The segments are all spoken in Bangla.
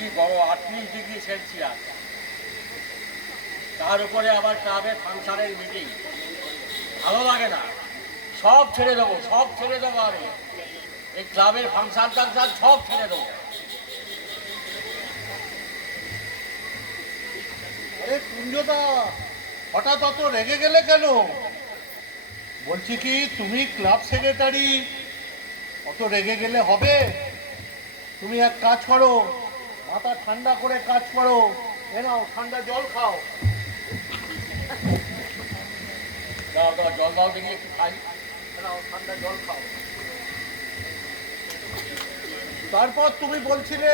কি বড় 38 ডিগ্রি সেলসিয়াস, তার উপরে আবার ক্লাবের ফাংশনের মিটিং। ভালো লাগে না, সব ছেড়ে দেবো, সব ছেড়ে দেবো। আমি এই ক্লাবের ফাংশন টাংশন সব ছেড়ে দেবো। আরে কুঞ্জদা, হঠাৎ অত রেগে গেলে কেন? বলছি কি, তুমি ক্লাব সেক্রেটারি, অত রেগে গেলে হবে? তুমি এক কাজ করো, মাথা ঠান্ডা করে কাজ করো। এ নাও, ঠান্ডা জল খাও। দাও দাও, জল দাও দেখি একটু খাই। এ নাও, ঠান্ডা জল খাও। তারপর তুমি বলছিলে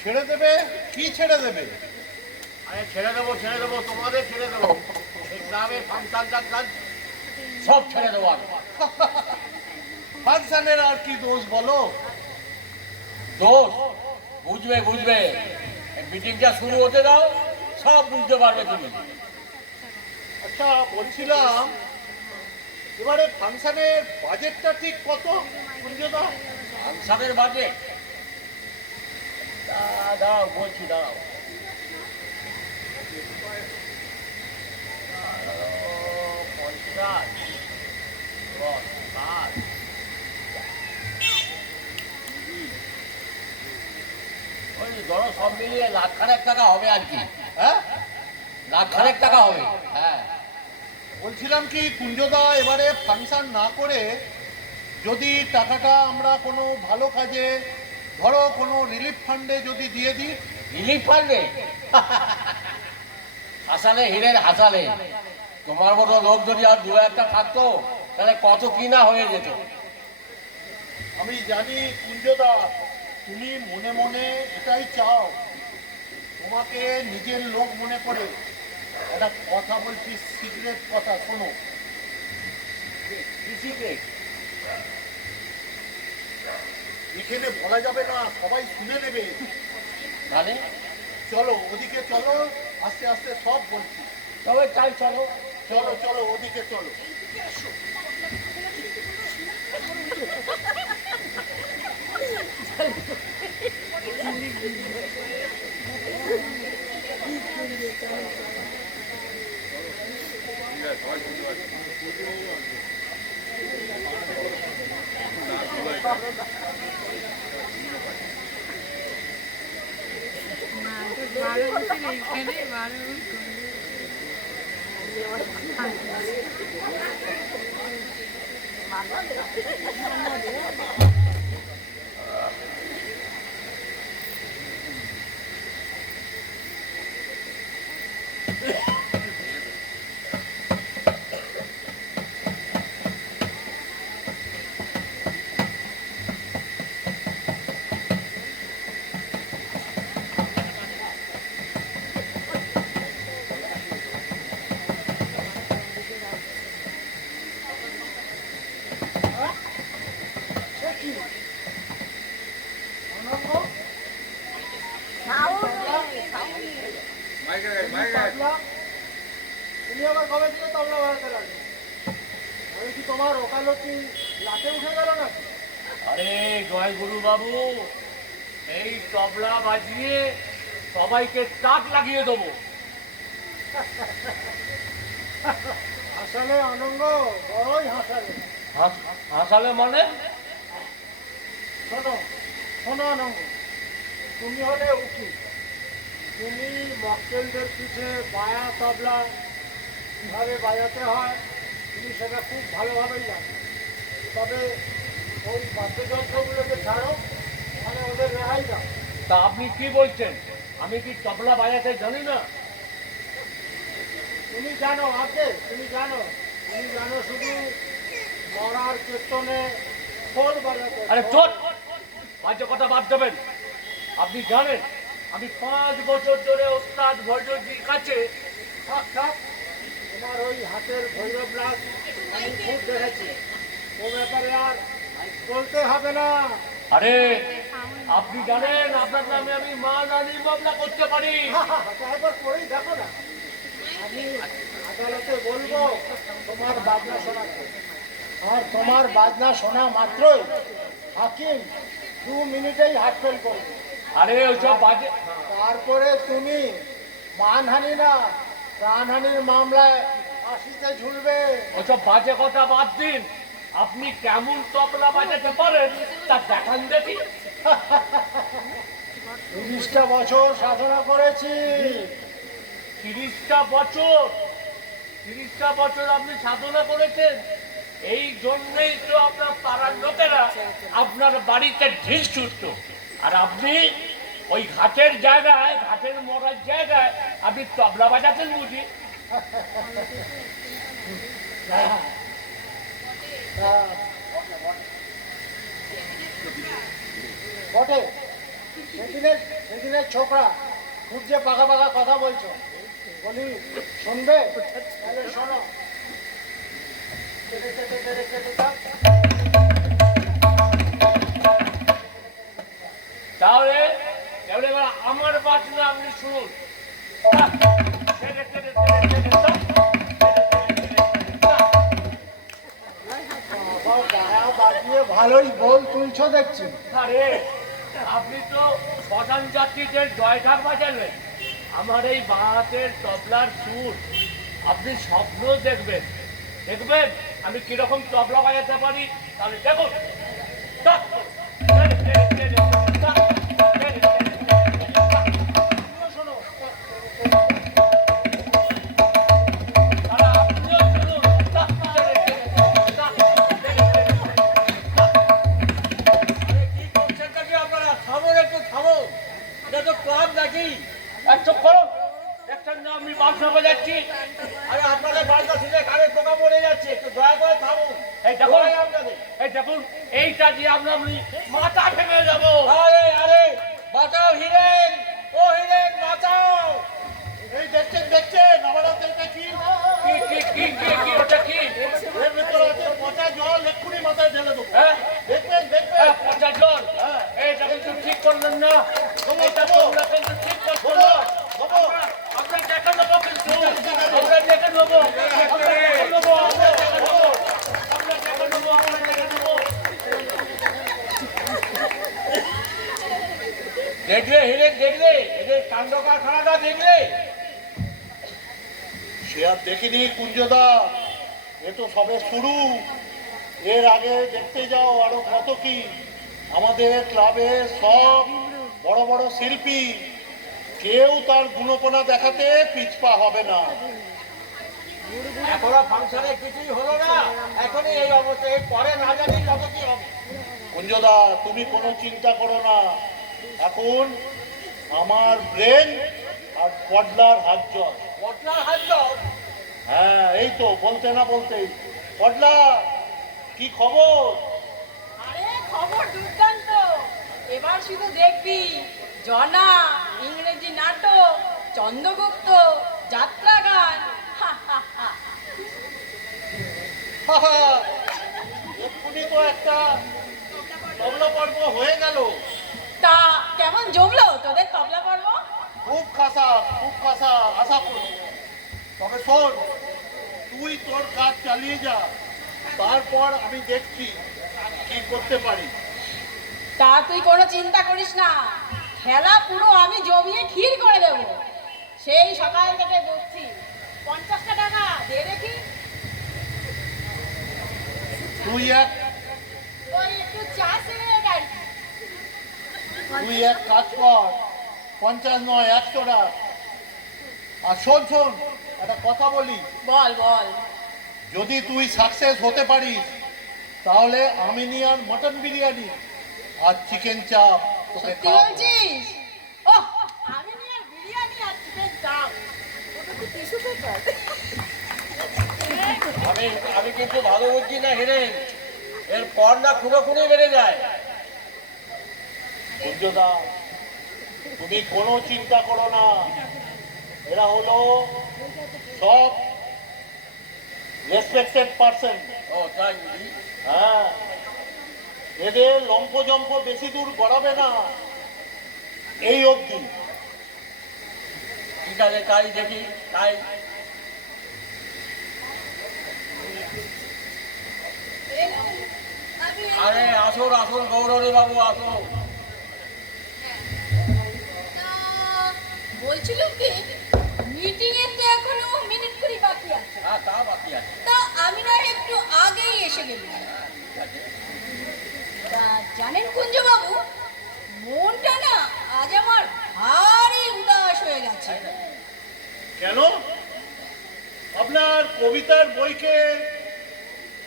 ছেড়ে দেবে। কি ছেড়ে দেবে? আরে ছেড়ে দেবো, ছেড়ে দেবো, তোমাদের ছেড়ে দেবো। এই ক্লাবের ফাংশন টাংশন সব ছেড়ে দেবো আমি। ফাংশনের আর কি দোষ বলো? দোষ বুঝবে, বুঝবে। মিটিংটা শুরু হতে দাও, সব বুঝতে পারবে তুমি। আচ্ছা, বলছিলাম এবারে ফাংশনের বাজেটটা ঠিক কত কুঞ্জদা? ফাংশনের বাজেট দাও, বলছি দাও। 50, 10, 5, ওই ধরো সব মিলিয়ে 1,00,000 টাকা হবে আর কি। হ্যাঁ, 1,00,000 টাকা হবে। হ্যাঁ, বলছিলাম কি কুঞ্জদা, এবারে ফাংশন না করে যদি টাকাটা আমরা কোনো ভালো কাজে, ধরো কোনো রিলিফ ফান্ডে যদি দিয়ে দিই। রিলিফ ফান্ডে? হাসালে হিরের হাসালে। তোমার মতো লোক যদি আর 2-1টা থাকতো, তাহলে কত কিনা হয়ে যেত। আমি জানি কুঞ্জদা, তুমি মনে মনে এটাই চাও। তোমাকে নিজের লোক মনে করে একটা কথা বলছি, সিক্রেট কথা, শোনো। কি সিক্রেট? এখানে বলা যাবে না, সবাই শুনে নেবে। মানে? চলো ওদিকে চলো, আস্তে আস্তে সব বলছি। তবে তাই চলো। চলো চলো, ওদিকে চলো। তুমি আবার কবে থেকে তবলা বাজাতে লাগবে? আমি কি তোমার ওকালতি লাটে উঠে গেল না? আরে জয় গুরু বাবু, এই তবলা বাজিয়ে সবাইকে তাক লাগিয়ে দেবো। আসলে অনঙ্গ বড়ই হাসালে। হাসালে মানে? শোনো শোনো অনঙ্গ, তুমি হলে উকিল। তুমি মক্কেলদের পিঠে বায়া তবলা কীভাবে বাজাতে হয় তুমি সেটা খুব ভালোভাবেই জানো। তবে ওই বাদ্যযন্ত্রগুলোকে ছাড়ো, মানে ওদের রেহাই দাও। তা আপনি কি বলছেন? আমি কি তবলা বাজাতে জানি না? তুমি জানো আগে, তুমি জানো শুধু মরার কীর্তনে খোল বাজাতে। আরে চোট, বাজে কথা বাদ দেবেন। আপনি জানেন আমি 5 বছর ধরে ওস্তাদ ভৈরবজির কাছে। থাক থাক, তোমার ওই হাতের ভৈরব নাচ আমি খুব দেখেছি। ও ব্যাপারে আর বলতে হবে না। আরে আপনি জানেন আপনার নামে আমি মানহানি মামলা করতে পারি। একবার করেই দেখো না, আমি আদালতে বলবো তোমার বাজনা শোনাতে। আর তোমার বাজনা শোনা মাত্রই হাকিম 2 মিনিটেই হার্ট ফেল করবে। আরে ওইসব বাজে, তারপরে তুমি মানহানি না প্রাণহানির মামলায় ফাঁসিতে ঝুলবে। ওইসব বাজে কথা বাদ দিন। আপনি কেমন তবলা বাজাতে পারেন তা দেখান দেখি। 30টা বছর সাধনা করেছি। 30টা বছর? 30টা বছর আপনি সাধনা করেছেন? এই জন্যই তো আপনার পাড়ার লোকেরা আপনার বাড়িতে ঢিল ছুটত। আর আপনি ওই ঘাটের জায়গায়, ঘাটের মরার জায়গায় আপনি তবলা বাজাতেন বুঝি? হ্যাঁ, বটে। সেদিনের ছোকরা খুব যে পাকা পাকা কথা বলছো, বলি শুনবে? তাহলে শোনো। তাহলে এবার আমার বাজনা আপনি শুনুন। গায়া বাজিয়ে ভালোই বল তুলছো দেখছি। আরে আপনি তো শ্মশান যাত্রীদের জয়ঘাট বাজালেন। আমার এই বাঁহাতের তবলার সুর আপনি স্বপ্ন দেখবেন। দেখবেন আমি কিরকম তবলা বাজাতে পারি, তাহলে দেখুন। শোনো, আপনিও শুনুন। কি করছেন নাকি আপনারা? থামুন, একটু থামুন। এটা তো ক্লাব নাকি? একটু করো। একটা না আমি বাসনা বাজাচ্ছি। আরে আপনাদের বাড়িটা শুনে কানে পোকা পড়ে যাচ্ছে, একটু দয়া করে থামুন। এই দেখুন, এই দেখুন, এইটা দিয়ে আপনার মাথা ভেঙে যাবো। আরে আরে বাঁচাও হিরেন, ও হিরেন বাঁচাও। এই দেখছেন আমরা তো এটা কি কি ওটা কি? এর ভিতরে আছে পচা জল, এক্ষুনি মাথায় ঢেলে দেবো। হ্যাঁ, দেখবেন পচা জল। এইটা কিন্তু ঠিক করলেন না। এটা তোমরা কিন্তু ঠিক করছো না। আমরা দেখে নেবো, কিন্তু আমরা দেখে নেবো, আমরা দেখে নেবো, আমরা দেখে নেবো, আমরা দেখে নেবো, আমরা দেখে নেবো। দেখলে হিরেন, দেখলে এদের কাণ্ড কারখানাটা দেখলে? সে আর দেখিনি কুঞ্জদা, এ তো সবে শুরু। এর আগে দেখতে যাও আরো কত কি। আমাদের ক্লাবে সব বড় বড় শিল্পী, কেউ তার গুণপনা দেখাতে পিছপা হবে না। এখনো ফাংশনে কিছুই হলো না, এখনই এই অবস্থা। এর পরে না জানি কত কি হবে। কুঞ্জদা তুমি কোনো চিন্তা করো না, এখন আমার ব্রেন আর পডলার হাত জল। বদলার হাত দাও। হ্যাঁ এই তো বলতে না বলতেই, পডলা কি খবর? আরে খবর দুর্দান্ত। এবার শুধু দেখবি জনা, ইংরেজি নাটক, চন্দ্রগুপ্ত, যাত্রা গান। এক্ষুনি তো একটা তবলা পর্ব হয়ে গেল। তা কেমন জমলো তোদের তবলা পর্ব? খুব খাসা আশা করি। তবে শোন, তুই তোর কাজ চালিয়ে যা, তারপর আমি দেখছি কি করতে পারি। তা তুই কোনো চিন্তা করিস না, খেলা পুরো আমি জমিয়ে ক্ষীর করে দেবো। সেই সকাল থেকে বলছি, 50টা টাকা দে দেখি। তুই এক ওই একটু চা সিগারেট আর কি। তুই এক কাজ কর, 50 নয় 100 টাকা। আর শোন একটা কথা বলি, বল বল। যদি তুই সাকসেস হতে পারিস তাহলে আমিনিয়ার মটন বিরিয়ানি আর চিকেন চাপ তোকে সত্যি খাওয়াবো। বলছিস? ওহ, আমি নিয়ে বিরিয়ানি আর চিকেন চাপ। ওটা তো টিস্যু পেপার। আমি কিন্তু ভালো বুঝছি না হিরেন, এর পর না খুনে বেড়ে যায়। কুঞ্জদা তুমি কোনো চিন্তা করো না, এরা হলো সব রেসপেক্টেড পারসন। ও তাই বুঝি? হ্যাঁ, এদের লম্ফজম্ফ বেশি দূর গড়াবে না, এই অবধি। ঠিক আছে, তাই দেখি, তাই। আরে আসুন গৌরী বাবু আসুন। বলছিলাম কি মিটিং এর তো এখনো মিনিট কুড়ি বাকি আছে। হ্যাঁ, তা বাকি আছে। তা আমি না একটু আগেই এসে গেলাম। হ্যাঁ, ঠিক আছে। তা জানেন কুঞ্জবাবু, মনটা না আজ আমার ভারী উদাস হয়ে গেছে। কেন? আপনার কবিতার বইকে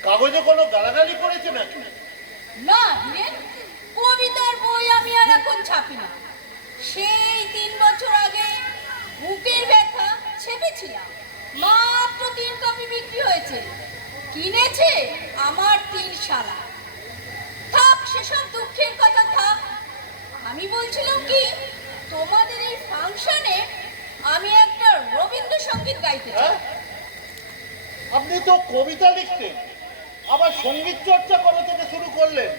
কাগজে কোনো গালাগালি করেছে নাকি? না হিরেন, কবিতার বই আমি আর এখন ছাপি না। সেই 3 বছর আগে বুকের ব্যথা ছেপেছিলাম, মাত্র 3 কপি বিক্রি হয়েছে। কিনেছে আমার 3 শালা। থাক, সেসব দুঃখের কথা থাক। আমি বলছিলাম কি, তোমাদের এই ফাংশনে আমি একটা রবীন্দ্রসঙ্গীত গাইতে চাই। হ্যাঁ? আপনি তো কবিতা লিখতেন, আবার সঙ্গীত চর্চা কবে থেকে শুরু করলেন?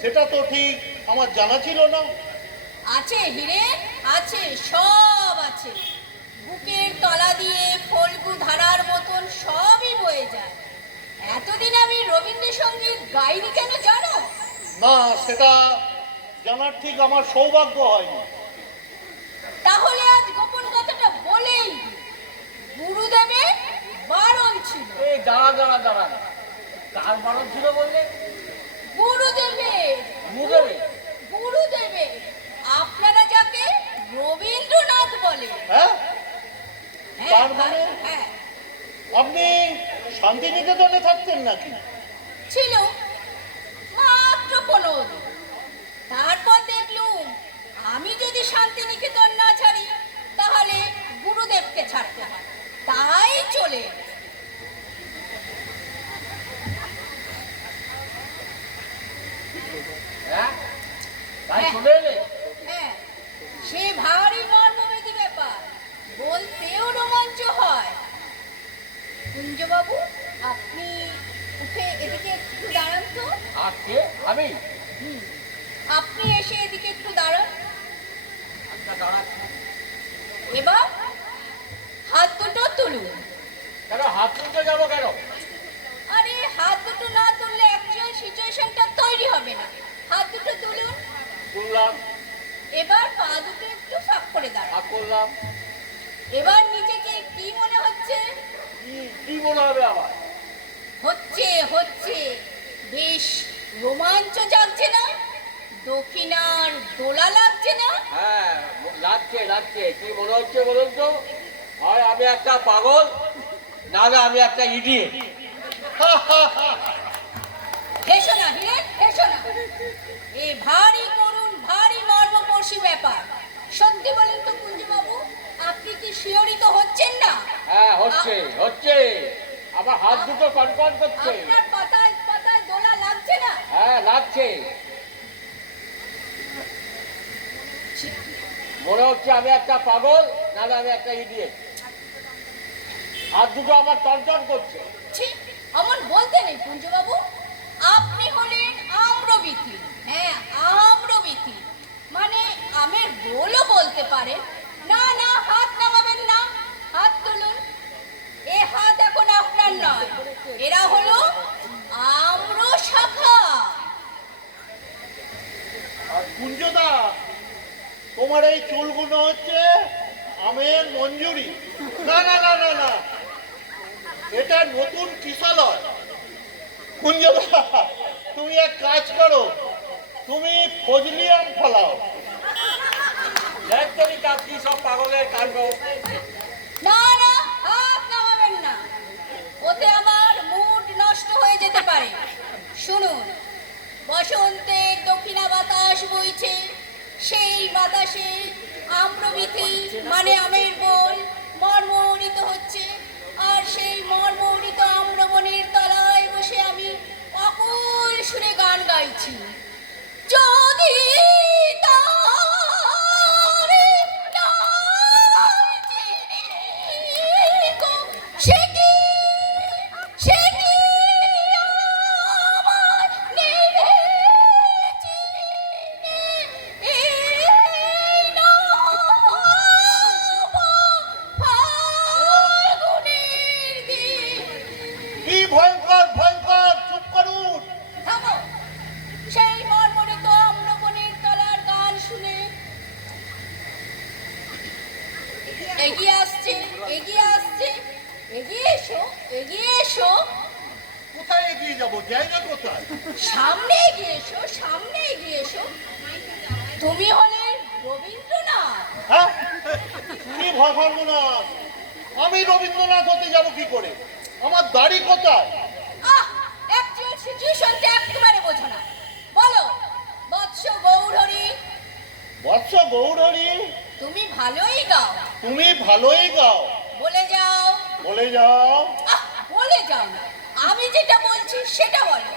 সেটা তো ঠিক আমার জানা ছিল না। আছে হিরেন, আছে, সব আছে। বুকের তলা দিয়ে ফল্গু ধারার মতন সবই বয়ে যায়। এতদিন আমি রবীন্দ্রসঙ্গীত গাইনি কেন জানো? না, সেটা জানার ঠিক আমার সৌভাগ্য হয়নি। তাহলে আজ গোপন কথাটা বলেই দিই। গুরুদেবের বারণ ছিল। এই দাঁড়া। কার বারণ ছিল বললে? গুরুদেবের। গুরুদেবের? গুরুদেবের। আপনারা যাকে রবীন্দ্রনাথ বলে। হ্যাঁ? হ্যাঁ, তার মানে? হ্যাঁ, আপনি শান্তিনিকেতনে থাকতেন নাকি? ছিল মাত্র 15 দিন। তারপর দেখলুম আমি যদি শান্তিনিকেতন না ছাড়ি তাহলে গুরুদেবকে ছাড়তে হয়, তাই চলে এলাম। হ্যাঁ, তাই হ্যাঁ। চলে এলে? হ্যাঁ, সে ভারী মর্মবেদী ব্যাপার, বলতেও রোমাঞ্চ হয়। কুঞ্জবাবু, আপনি উঠে এদিকে একটু দাঁড়ান তো। আর কে? আমি? হুম, আপনি এসে এদিকে একটু দাঁড়ান। আচ্ছা, দাঁড়াচ্ছি। এবার হাত দুটো তুলুন। কেন হাত তুলতে যাবো কেন? আরে, হাত দুটো না তুললে অ্যাকচুয়াল সিচুয়েশনটা তৈরি হবে না। হাত দুটো তুলুন। তুললাম, এবার পা দুটো একটু ফাঁক করে দাঁড়ান। হাত করলাম। এবার নিজেকে কি মনে হচ্ছে? কি মনে হবে আবার? হচ্ছে বেশ রোমাঞ্চ জাগছে না? দক্ষিণার দোলা লাগছে না? হ্যাঁ, লাগছে। কি মনে হচ্ছে বলুন তো? হয় আমি একটা পাগল, না আমি একটা ইডিয়েট। হেসো না হিরেন, হেসো না। এ ভারী করুণ, ভারী মর্মস্পর্শী ব্যাপার। সত্যি বলেন তো কুঞ্জবাবু, আপনি কি শিহরিত হচ্ছেন না? হ্যাঁ, হচ্ছে। আমার হাত দুটো কনকন করছে। আপনার পাতায় পাতায় দোলা লাগছে না? হ্যাঁ, লাগছে। মনে হচ্ছে আমি একটা পাগল, না আমি একটা ইডিয়েট। হাত দুটো আমার টনটন করছে। ছি, অমন বলতে নেই কুঞ্জবাবু। আপনি হলেন আম্রবীথি। হ্যাঁ, আম্রবীথি, মানে আমের বোলও বলতে পারেন। না, হাত নামাবেন না, হাত তুলুন। এ হাত এখন আপনার নয়, এরা হলো আম্র শাখা। আর কুঞ্জদা, তোমার এই চুলগুলো হচ্ছে আমের মঞ্জুরি। না, এটা নতুন কিশালয়। কুঞ্জদা, তুমি এক কাজ করো, তুমি ফজলি আম ফলাও। দেখ তুমি কি সব পাগলের কাণ্ড। না, হাত নামাবেন না, ওতে আমার মুড নষ্ট হয়ে যেতে পারে। শুনুন, বসন্তের দক্ষিণা বাতাস বইছে, সেই বাতাসে আম্রবীথি মানে আমের বোল মর্মরিত হচ্ছে। আর সেই মর্মরিত আম্রবনের তলায় বসে আমি অকুল সুরে গান গাইছি। যদি তারে নাম চিনি গো, সে কি আমার নেবে চিনে, এই নব ফাল্গুনের দিন। কি ভয়ঙ্কর, চুপ করুন। থামো, সেই মর্মরিত আম্রবনের তলায় এগিয়ে আসছে, এগিয়ে আসছে, এগিয়ে এসো, এগিয়ে এসো, কোথায় এগিয়ে যাবো? জায়গা কোথায়? সামনে এগিয়ে এসো, সামনে এগিয়ে এসো। তুমি হলে রবীন্দ্রনাথ। হ্যাঁ, কি ভগবান, আমি রবীন্দ্রনাথ হতে যাবো কি করে? আমার দাড়ি কোথায়? অ্যাকচুয়াল সিচুয়েশনটা একেবারে বোঝো না। বলো, বৎস গৌরহরি, বৎস গৌরহরি, তুমি ভালোই গাও, তুমি ভালোই গাও, বলে যাও। বলে যাও। বলে যাও না, আমি যেটা বলছি সেটা বলো।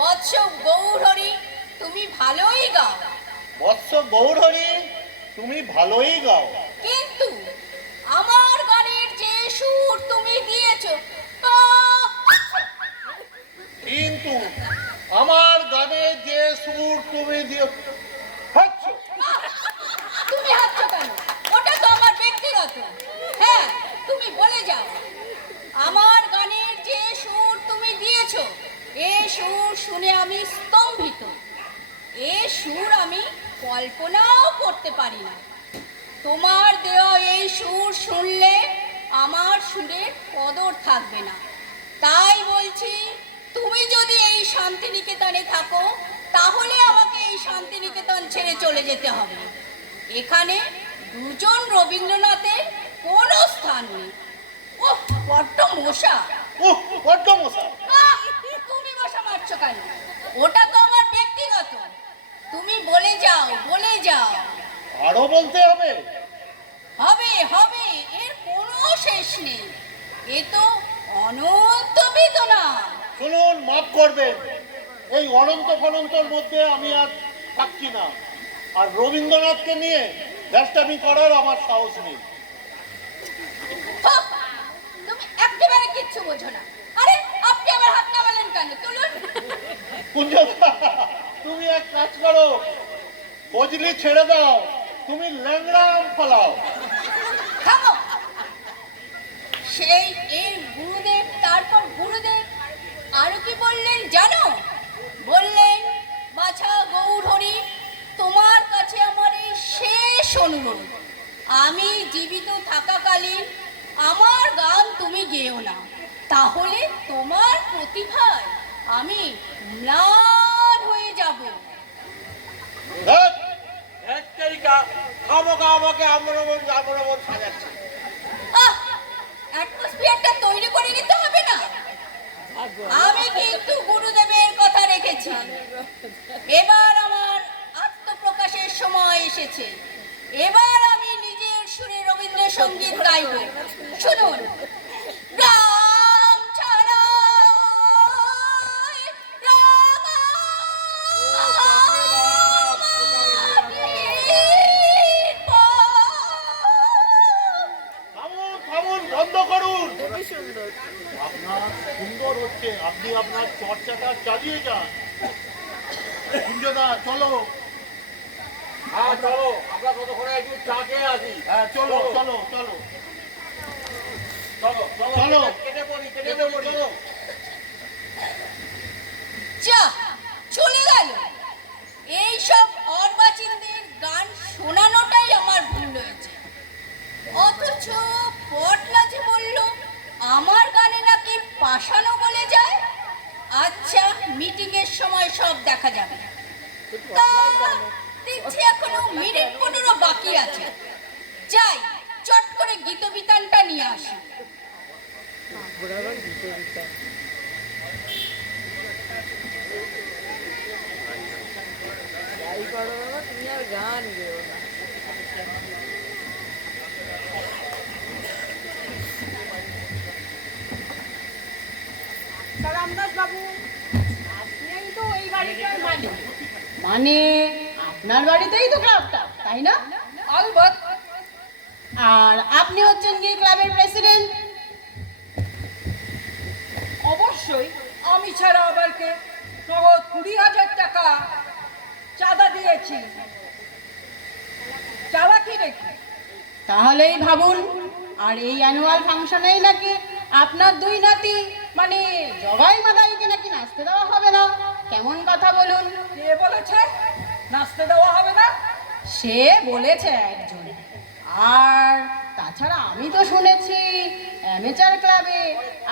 বৎস গৌরহরি, তুমি ভালোই গাও, বৎস গৌরহরি, তুমি ভালোই গাও, কিন্তু আমার গানের যে সুর তুমি দিয়েছো, কিন্তু আমার গানে যে সুর তুমি দিও। হাচ্ছো। তুমি হাঁটছ কেন? ওটা তো আমার ব্যক্তিগত। হ্যাঁ, তুমি বলে যাও। আমার গানের যে সুর তুমি দিয়েছো, এ সুর শুনে আমি স্তম্ভিত। এ সুর আমি কল্পনাও করতে পারি না। তোমার দেওয়া এই সুর শুনলে আমার সুরের কদর থাকবে না। তাই বলছি, তুমি যদি এই শান্তিনিকেতনে থাকো, তাহলে আমাকে এই শান্তিনিকেতন ছেড়ে চলে যেতে হবে। এখানে দুজন রবীন্দ্রনাথের কোনো স্থান নেই। ওহ, বড্ড মশা। উহ, বড্ড মশা। তুমি মশা মারছো কেন? ওটা তো আমার ব্যক্তিগত। তুমি বলে যাও, বলে যাও। আরো বলতে হবে? হবে, হবে, এর কোনো শেষ নেই। এ তো অনন্ত বেদনা। শুনুন, মাফ করবেন, এই অনন্ত ফনন্তর মধ্যে আমি আর থাকছি না। আর রবীন্দ্রনাথকে নিয়ে ব্যস্তামি করার আমার সাহস নেই। উফ, তুমি একেবারে কিচ্ছু বোঝো না। আরে, আপনি আবার হাত নামালেন কেন? তুলুন। কুঞ্জদা, তুমি এক কাজ করো, ফজলি ছেড়ে দাও, তুমি ল্যাংড়াম ফলাও। থামো। সেই এই গুরুদেব, তারপর গুরুদেব আরো কি বললেন জানো? বললেন, বাছা গৌরহরি, তোমার কাছে আমার এই শেষ অনুরোধ, আমি জীবিত থাকাকালীন আমার গান তুমি গেও না। তাহলে তোমার প্রতিভায় আমি ম্লান হয়ে যাব। আমাকে আমরমন সাজাচ্ছে। অ্যাটমসফিয়ারটা তৈরি করে নিতে হবে না? আমি কিন্তু গুরুদেবের কথা রেখেছি। এবার আমার আত্মপ্রকাশের সময় এসেছে। এবার আমি নিজের সুরে রবীন্দ্রসঙ্গীত গাইব। শুনুন। রাম ছাড়া থামুন, থামুন, বন্ধ করুন। আপনার সুন্দর হচ্ছে, আপনি আপনার চর্চাটা চালিয়ে যান। কুঞ্জদা, চলো। হ্যাঁ চলো, আমরা কতক্ষণে একটু চা খেয়ে আসি। হ্যাঁ, চলো চলো চলো চলো চলো। কেটে পড়ি, কেটে পড়ি। যা চলে গেল। এইসব অর্বাচীনদের গান শোনানোটাই আমার ভুল হয়েছে। অথচ পটলা যে বলল আমার গানে নাকি পাশানো বলে যায়। আচ্ছা, মিটিং এর সময় সব দেখা যাবে। তা দেখছি এখনো মিনিট 15 বাকি আছে। যাই, চট করে গীতবিতানটা নিয়ে আসি। তুমি আর গান গেও না। রামদাস বাবু, আপনি তো এই বাড়িটার মালিক। মানে আপনার বাড়িতেই তো ক্লাবটা, তাই না? আলবৎ। আর আপনি হচ্ছেন গিয়ে ক্লাবের প্রেসিডেন্ট। অবশ্যই, আমি ছাড়া আবার কে? নগদ 20,000 টাকা চাঁদা দিয়েছি। চালাকি রেখে তাহলেই ভাবুন, আর এই অ্যানুয়াল ফাংশনেই নাকি আপনার দুই নাতি মানে জগাই মাদাইকে নাকি নাচতে দেওয়া হবে না। কেমন কথা বলুন? কে বলেছে নাচতে দেওয়া হবে না? সে বলেছে একজন। আর তাছাড়া আমি তো শুনেছি অ্যামেচার ক্লাবে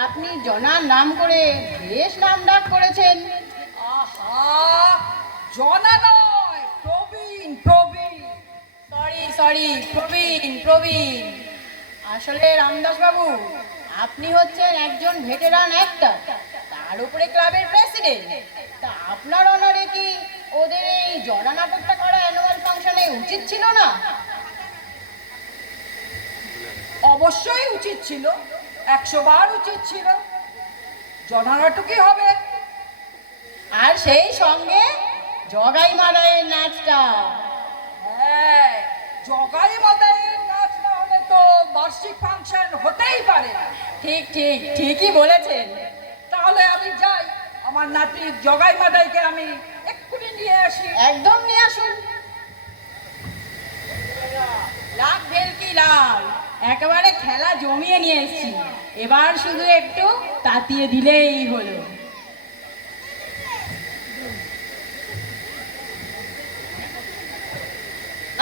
আপনি জনার নাম করে বেশ নাম ডাক করেছেন। আহা, জনা নয়, প্রবীণ প্রবীণ। সরি প্রবীণ। আসলে রামদাস বাবু, আপনি হচ্ছেন একজন ভেটেরান অ্যাক্টর, তার উপরে ক্লাবের প্রেসিডেন্ট। তা আপনার অনারে কি ওদের এই জনা নাটকটা করা অ্যানুয়াল ফাংশনে উচিত ছিল না? অবশ্যই উচিত ছিল, 100 বার উচিত ছিল। জনানাটকই হবে। আর সেই সঙ্গে জগাই মাদাইয়ের নাচটা। হ্যাঁ, জগাই মাদাইয়ের নাচ না হলে তো বার্ষিক ফাংশন হতেই পারে না। ঠিকই বলেছেন। তাহলে আমি যাই, আমার নাতি জগাই মাদাইকে আমি এক্ষুনি নিয়ে আসি। একদম নিয়ে আসুন। লাখ ভেলকি লাল, একেবারে খেলা জমিয়ে নিয়ে এসেছি। এবার শুধু একটু তাতিয়ে দিলেই হলো।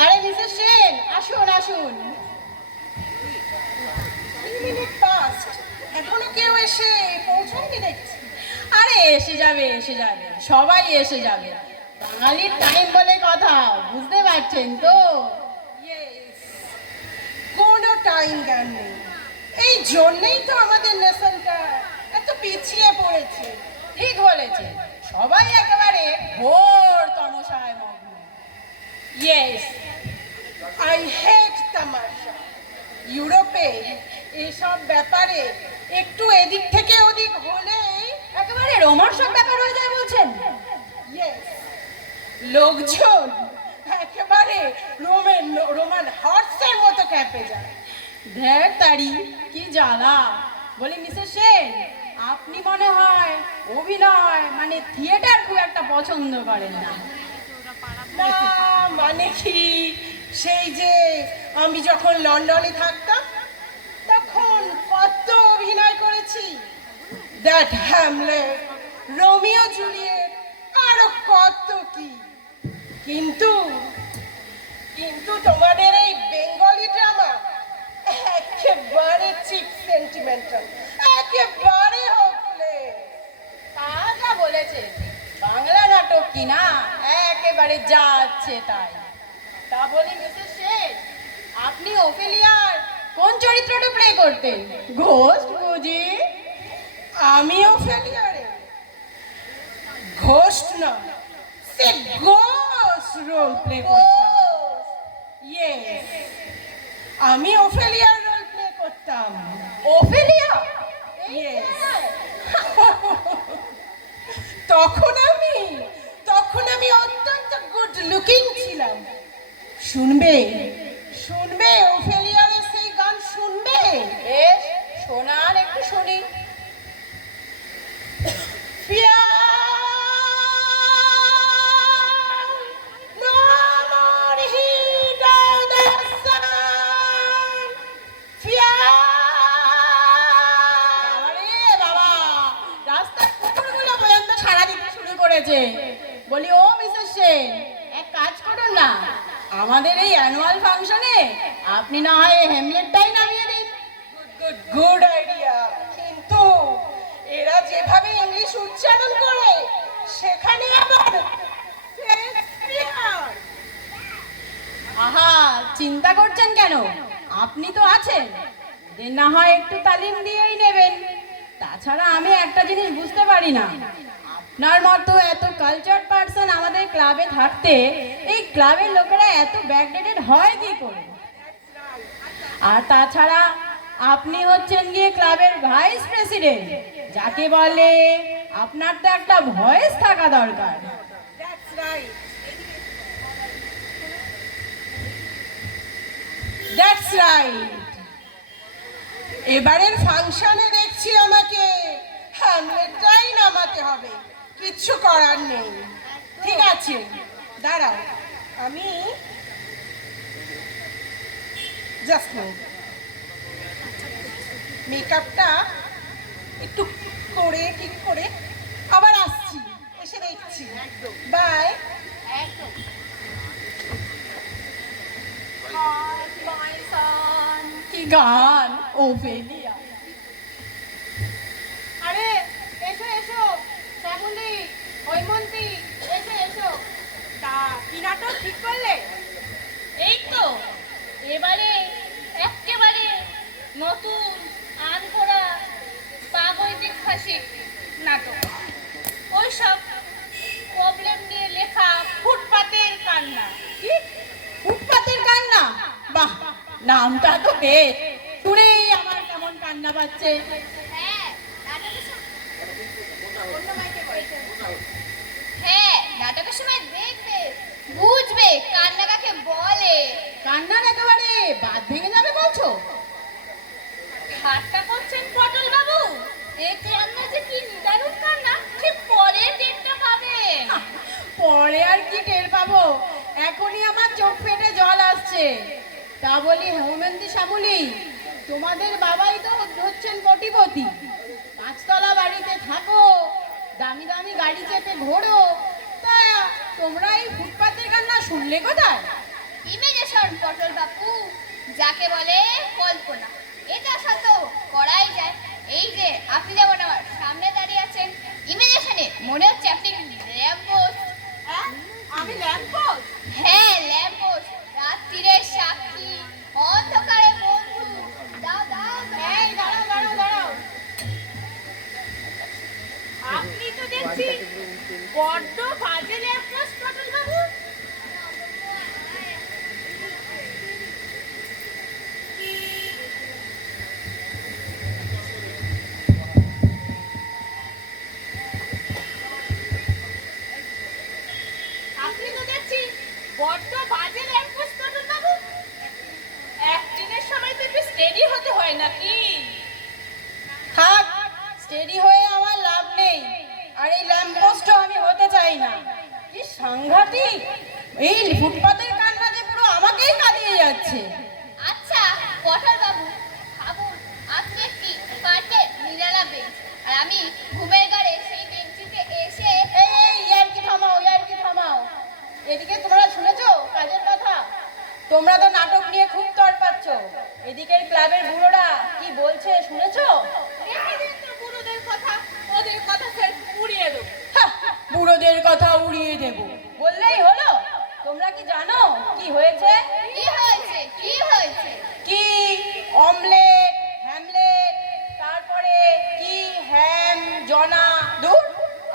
আরে মিসেস সেন, আসুন। 3 মিনিট পাস্ট, এখনো কেউ এসে পৌঁছায়নি দেখছি। আরে এসে যাবে, সবাই এসে যাবে। বাঙালির টাইম বলে কথা, বুঝতে পারছেন তো? কোনো টাইম জ্ঞান নেই, এই জন্যই তো আমাদের নেশনটা এত পিছিয়ে পড়েছে। ঠিক বলেছে, সবাই একেবারে ঘোর তমসায় মগ্ন। ইয়েস, আই হেট তামাশা। ইউরোপে এসব ব্যাপারে একটু এদিক থেকে ওদিক হলেই একেবারে রোমাঞ্চক ব্যাপার হয়ে যায় বলছেন। ইয়েস, লোকজন একেবারে রোমান হর্সের মতো ক্যাপে যায়। ধ্যার তারি, কি জ্বালা। বলি মিসেস সেন, আপনি মনে হয় অভিনয় মানে থিয়েটার খুব একটা পছন্দ করেন না। না মানে কি, সেই যে আমি যখন লন্ডনে থাকতাম তখন কত অভিনয় করেছি। দ্যাট হ্যামলেট, রোমিও জুলিয়েট, আরো কত কি। কিন্তু তোমাদের এই বেঙ্গলি ড্রামা একেবারে চিপ সেন্টিমেন্টাল, একেবারে হোপলেস। তা যা বলেছে, বাংলা নাটক কি না একেবারে যাচ্ছে তাই। তা বলি মিসেস সেন, আপনি ওফেলিয়ার কোন চরিত্রটা প্লে করতেন? ঘোস্ট বুঝি? আমিও ফেলিয়ারে ঘোস্ট না, সে গোস্ট রোল প্লে করতাম। ইয়েস, আমি ওফেলিয়ার রোল প্লে করতাম। ওফেলিয়া? ইয়েস। তখন আমি অত্যন্ত গুড লুকিং ছিলাম। শুনবে ওফেলিয়ারের সেই গান শুনবে? বেশ, শোনান, একটু শুনি। বলি ও মিসেস সেন, এক কাজ করুন না, আমাদের এই অ্যানুয়াল ফাংশনে আপনি না হয় হেমলেটটাই নামিয়ে দিন। গুড আইডিয়া, কিন্তু এরা যেভাবে ইংলিশ উচ্চারণ করে সেখানে আবার শেক্সপিয়ার। আহা, চিন্তা করছেন কেন? আপনি তো আছেন, এদের না হয় একটু তালিম দিয়েই নেবেন। তাছাড়া আমি একটা জিনিস বুঝতে পারি না, আপনার মতো এত কালচার পার্সন আমাদের ক্লাবে থাকতে এই ক্লাবের লোকেরা এত ব্যাকডেটেড হয় কি করে? আর তাছাড়া আপনি হচ্ছেন গিয়ে ক্লাবের ভাইস প্রেসিডেন্ট, যাকে বলে আপনার তো একটা ভয়েস থাকা দরকার। That's right. এবারের ফাংশনে দেখছি আমাকে হ্যামলেটটাই নামাতে হবে, কিচ্ছু করার নেই। ঠিক আছে, দাঁড়াও, আমি জাস্ট মেকআপটা একটু করে ঠিক করে আবার আসছি, এসে দেখছি। বাই। My son, কি গান ওফেলিয়া। আরে এসো এসো শ্যামলী, হৈমন্তী, এসো এসো। তা কি নাটক ঠিক করলে? এই তো এবারে একেবারে নতুন আনকোরা প্রাগৈতিক হাসির নাটক। ওইসব প্রবলেম নিয়ে লেখা ফুটপাতের কান্না। কি ফুটপাতের কান্না? বাহ, নামটা তো বেশ, শুনেই আমার কেমন কান্না পাচ্ছে। হ্যাঁ, নাটকের সময় দেখবে, বুঝবে কান্না কাকে বলে। কান্নার একেবারে বাদ ভেঙে যাবে বলছো? ঠাট্টা করছেন পটল বাবু? এ কান্না যে কি নিদারুণ কান্না, ঠিক পরে টেরটা পাবেন। পরে আর কি টের পাবো, এখনই আমার চোখ ফেটে জল আসছে। তা বলি হেমন্তী, শ্যামলী, তোমাদের বাবাই তো হচ্ছেন কোটিপতি, 5 তলা বাড়িতে থাকো, দামি দামি গাড়ি চেপে ঘোরো, তা তোমরা এই ফুটপাতের কান্না শুনলে কোথায়? ইমেজিনেশন পটল বাবু, যাকে বলে কল্পনা, এটা সত্য করাই যায়। এই যে আপনি যেমন আমার সামনে দাঁড়িয়ে আছেন, ইমেজিনেশনে মনে হচ্ছে আপনি ল্যাম্পপোস্ট। আমি ল্যাম্পপোস্ট? হ্যাঁ, ল্যাম্পপোস্ট, রাত্রিরের সাক্ষী, অন্ধকারে বন্ধু। দাও দাও এই দাঁড়াও দাঁড়াও দাঁড়াও, আপনি তো দেখছি বড্ড বাজে ল্যাম্পপোস্ট পটল বাবু। আপনি তো দেখছি বড্ড বাজে ল্যাম্পপোস্ট পটল বাবু। অ্যাক্টিংয়ের সময় তো একটু স্টেডি হতে হয় নাকি? থাক, স্টেডি হয়ে আমার লাভ নেই, আর এই ল্যাম্পপোস্টও আমি হতে চাই না। কি সাংঘাতিক, এই ফুটপাতের কান্না যে পুরো আমাকেই কাঁদিয়ে যাচ্ছে। আচ্ছা পটল বাবু, ভাবুন আপনি একটি পার্কের নিরালা বেঞ্চ, আর আমি ঘুমের ঘরে সেই বেঞ্চিতে এসে। এই এই ইয়ার্কি থামাও, ইয়ার্কি থামাও। এদিকে তোমরা শুনেছো কাজের কথা? তোমরা তো নাটক নিয়ে খুব তড়পাচ্ছ, এদিকের ক্লাবের বুড়োরা কি বলছে শুনেছো? বুড়োদের কথা, ওদের কথা স্যার উড়িয়ে দেবো। হাহ, বুড়োদের কথা উড়িয়ে দেব বললেই হলো? তোমরা কি জানো কি হয়েছে? কি হয়েছে, কি হয়েছে? কি অমলেট, হ্যামলেট, তারপরে কি হ্যাম, জনা, দূর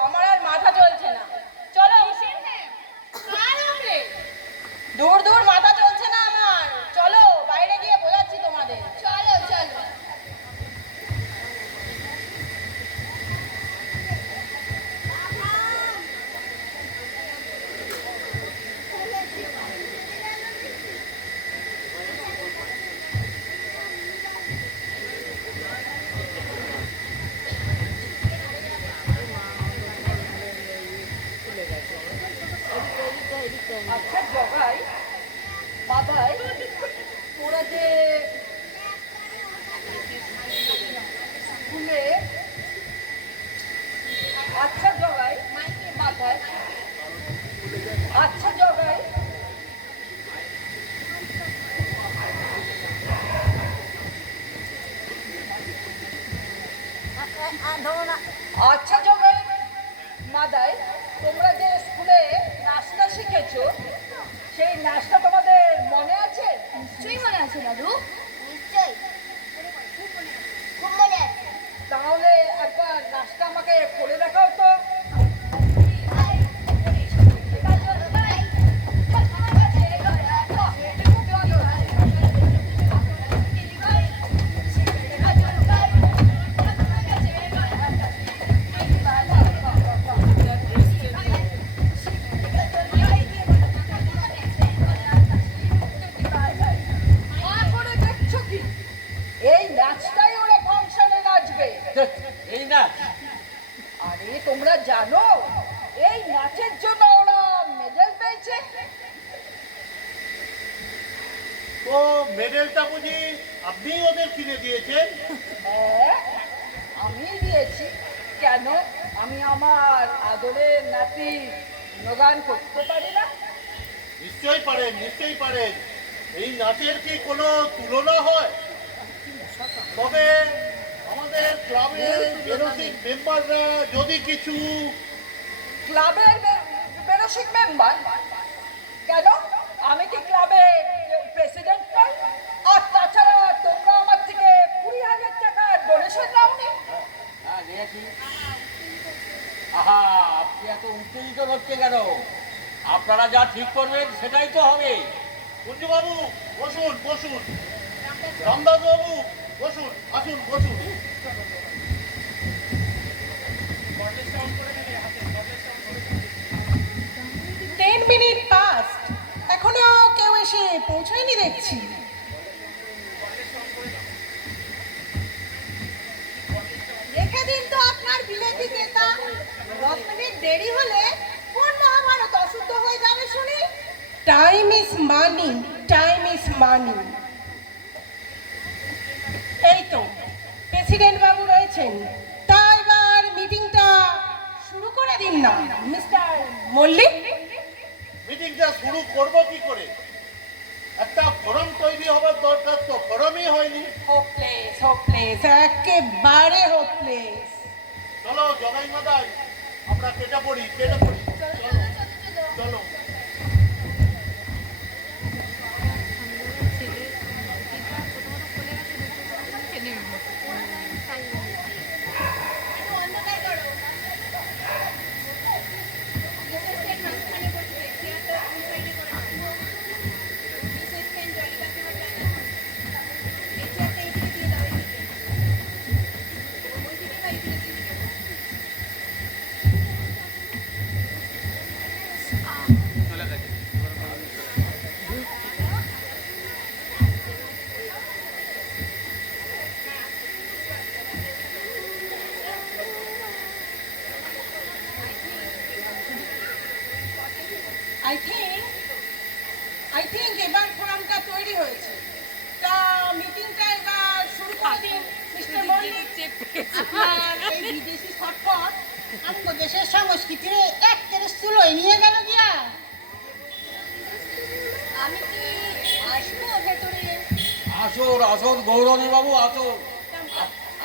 আমার আর মাথা চলছে না। চলো, কার অমলেট? দূর দূর মাথা চলছে না আমার, চলো বাইরে গিয়ে বোঝাচ্ছি তোমাদের। চলো চলো। আচ্ছা জগাই বাবাই, তোরা যে স্কুলে, আচ্ছা জগাই মাথায়, আচ্ছা জগাই আচ্ছা জগাই মাদাই, তোমরা যে স্কুলে নাচটা শিখেছো, সেই নাচটা তোমাদের মনে আছে? নিশ্চয়ই মনে আছে দাদু, নিশ্চয়ই খুব মনে আছে। তাহলে একবার নাচটা আমাকে করে দেখাও তো। করে দেখছো কি? এই নাচটাই ওরা ফাংশনে নাচবে। এই না, আরে তোমরা জানো এই নাচের জন্য ওরা মেডেল পেয়েছে? তো মেডেলটা বুঝি আপনি ওদের কিনে দিয়েছেন? হ্যাঁ, আমি দিয়েছি। কেন, আমি আমার আদরের নাতি গুণগান করতে পারি না? নিশ্চয়ই পারেন, নিশ্চয়ই পারেন। এই নাচের কি কোনো তুলনা হয়? তবে আমাদের ক্লাবের বেরোসিক মেম্বাররা যদি কিছু ক্লাবের বেরোসিক মেম্বার কেন? আমি কি ক্লাবের প্রেসিডেন্ট নই? আর তাছাড়া তোমরা আমার থেকে 20,000 টাকা ডোনেশন নাওনি? হ্যাঁ নিয়েছি। আহা, আপনি এত উত্তেজিত হচ্ছে কেন? আপনারা যা ঠিক করবেন সেটাই তো হবে। কুঞ্জবাবু বসুন বসুন, রামদাসবাবু বসুন, আসুন বসুন। 10 মিনিট পাস্ট, এখনো কেউ এসে পৌঁছায়নি দেখছি। রেখে দিন তো আপনার বিলেতি ক্রেতা। 10 মিনিট দেরি হলে কোন মহাভারত অশুদ্ধ হয়ে যাবে শুনি। Time is money, time is money. এই তো প্রেসিডেন্ট বাবু রয়েছেন, তা এবার মিটিংটা শুরু করে দিন না মিস্টার মল্লিক। মিটিংটা শুরু করব কি করে? একটা ফোরাম তৈরি হবার দরকার, তো ফোরামই হয়নি। হোপলেস, হোপলেস, একেবারে হোপলেস। চলো জগাই মাদাই, আমরা কেটে পড়ি, কেটে পড়ি। চলো চলো। আই থিঙ্ক এবার ফোরামটা তৈরি হয়েছে। তা মিটিংটা এবার শুরু করে দিন মিস্টার মল্লিক। আপনার এই বিদেশি ছটফট আমগো দেশের সংস্কৃতিরে একেবারে চুলোয় নিয়ে গেল দিয়া। আমি কি আসবো ভেতরে? আসুন আসুন গৌরবী বাবু আসুন,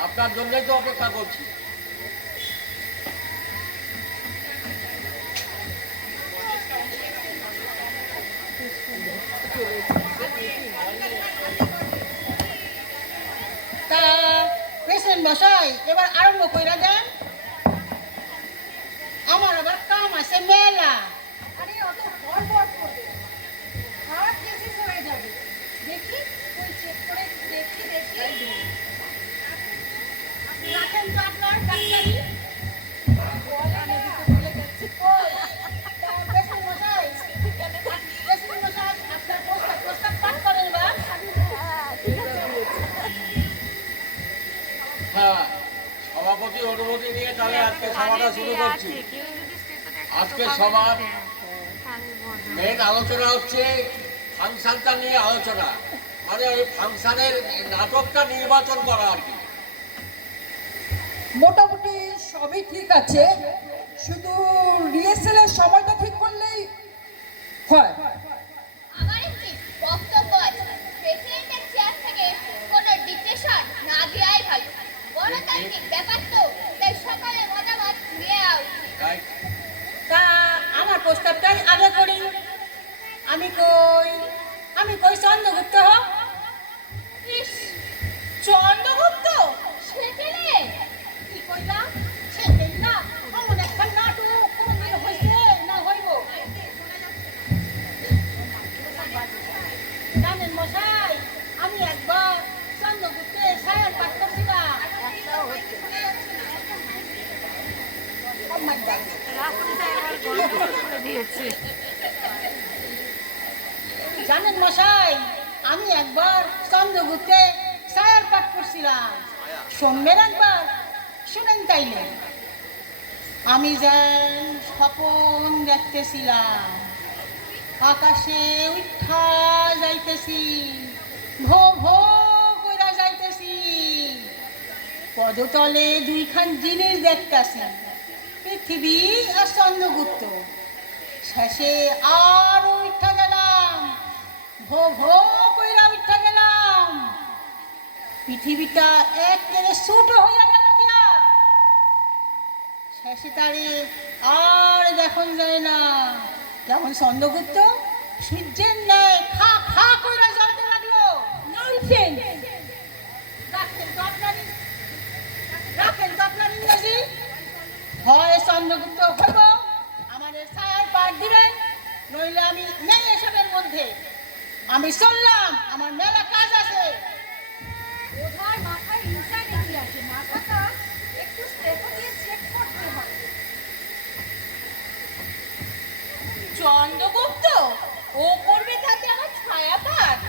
আপনার জন্যই তো অপেক্ষা করছি। তা প্রেসিডেন্ট মশাই এবার আরম্ভ কইরা দেন, আমার আবার কাম আছে মেলা। আরে অত গড়বড় করবে, খারাপ কেসেস হয়ে যাবে। দেখি ওই চেক করে দেখি। রাখেন তো আপনার ডাক্তারি। প্রেসিডেন্ট মশাই, প্রেসিডেন্ট মশাই আপনার প্রস্তাব পাঠ করেন বা। হ্যাঁ, সভাপতির অনুমতি নিয়ে তাহলে আজকে সভাটা শুরু করছি। আজকে সভার মেন আলোচনা হচ্ছে ফাংশনটা নিয়ে আলোচনা, মানে ওই ফাংশনের নাটকটা নির্বাচন করা আর কি। মোটামুটি সবই ঠিক আছে, শুধু রিহার্সেলের সময়টা ঠিক করলেই হয়। আমার একটি বক্তব্য আছে। প্রেসিডেন্টের চেয়ার থেকে কোনো ডিকটেশন না দেওয়াই ভালো। গণতান্ত্রিক ব্যাপার তো, তাই সকালে মতামত দেওয়া উচিত। তাই তা আমার প্রস্তাবটাই আগে করি। আমি কই চন্দ্রগুপ্ত হোক। ইস, চন্দ্রগুপ্ত সেখানে কি কইলা? সেটাই না, এমন একটা নাটক কোনদিন হইছে না হইব? জানেন মশাই, আমি একবার চন্দ্রগুপ্তের ছায়ার পাঠ করছিলাম। জানেন মশাই, আমি একবার চন্দ্রগুপ্তে ছায়ার পাঠ করছিলাম। সোমবার একবার শুনেন তাইলে। আমি যেন স্বপন দেখতেছিলাম, আকাশে উঠা যাইতেছি, ভো ভো কইরা যাইতেছি, পদতলে দুইখান জিনিস দেখতেছি, পৃথিবী আর চন্দ্রগুপ্ত। শেষে আর উঠা গেলাম, ভো ভো কইরা উঠা গেলাম, পৃথিবীটা একেবারে ছোটো হইয়া গেল গিয়া শেষে তারে আর দেখুন যায় না। যেমন চন্দ্রগুপ্ত সূর্যের ন্যায় খা খা করে জ্বলতে লাগলো। ননসেন্স! রাখেন তো আপনার ইংরেজি। হয় চন্দ্রগুপ্ত হইব আমাদের ছায়ায় পাঠ দিবেন, নইলে আমি নেই এসবের মধ্যে। আমি চললাম, আমার মেলা কাজ আছে। ওধার মাথায় ইনসাইড আছে, মাথাটা একটু স্টেপো দিয়ে চেক করতে হবে। চন্দ্রগুপ্ত ও করবে তাতে আমার ছায়া পাঠ।